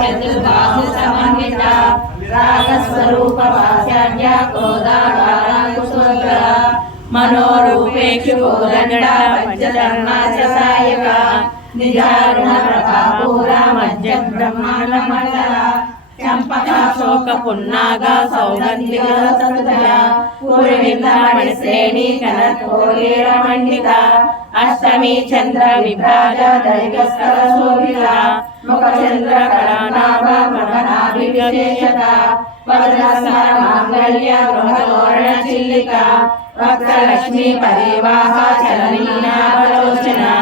चतुर्बाहु समन्विता रागस्वरूप वाचार्य क्रोधागारांकुशोग्रा मनोरूपेक्षु कोदंडा पंचधर्माचार्यका निजारुण प्रभापूरा मज्ज ब्रह्मांडमंडला चंपका शोक पुन्नागा सौगंधिका सतुजा पूर्विंदमणि श्रेणी कनकोलीर मंडिता अष्टमी चंद्र विभ्राज दैवस्कर शोभिता मुख चंद्र कलानाभ मदनाभिविशेषता वज्रस्वर मांगल्य गृहतोरण चिल्लिका वक्त्रलक्ष्मी परिवाह चलनीनाभलोचना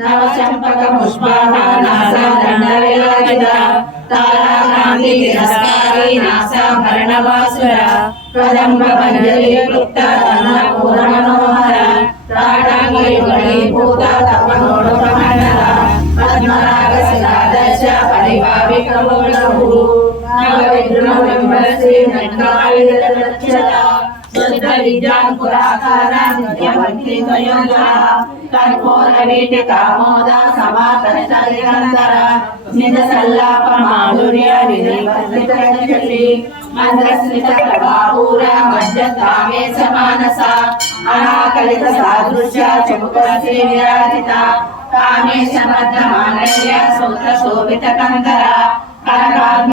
नवचंपक पुष्पाणासा दंडविराजिता ताराकांति तिरस्कारी नासाभरणवासुरा कदंब मंजरी क्लुप्त अन्नपूर्ण मनोहर ताडांगयुगलीभूत तपनोडुकमण्डल पद्मराग शिलादश परिभाविकमूलभू नवविद्रुमबिम्बश्री नट्काविदक्षता शुद्ध विद्यां पुराकारा नित्यभक्ति स्वयोजा कर्पूरवीटिका मोदा समातष्ट निरंतर निज सल्लाप माधुर्य निधिकर्षति मंद्रस्मित प्रभापूरा मज्जतामे समानसा अनाकलित सादृश्य चमुकश्री विराजिता कामेश बद्ध मांगल्य सूत्र शोभित कंकरा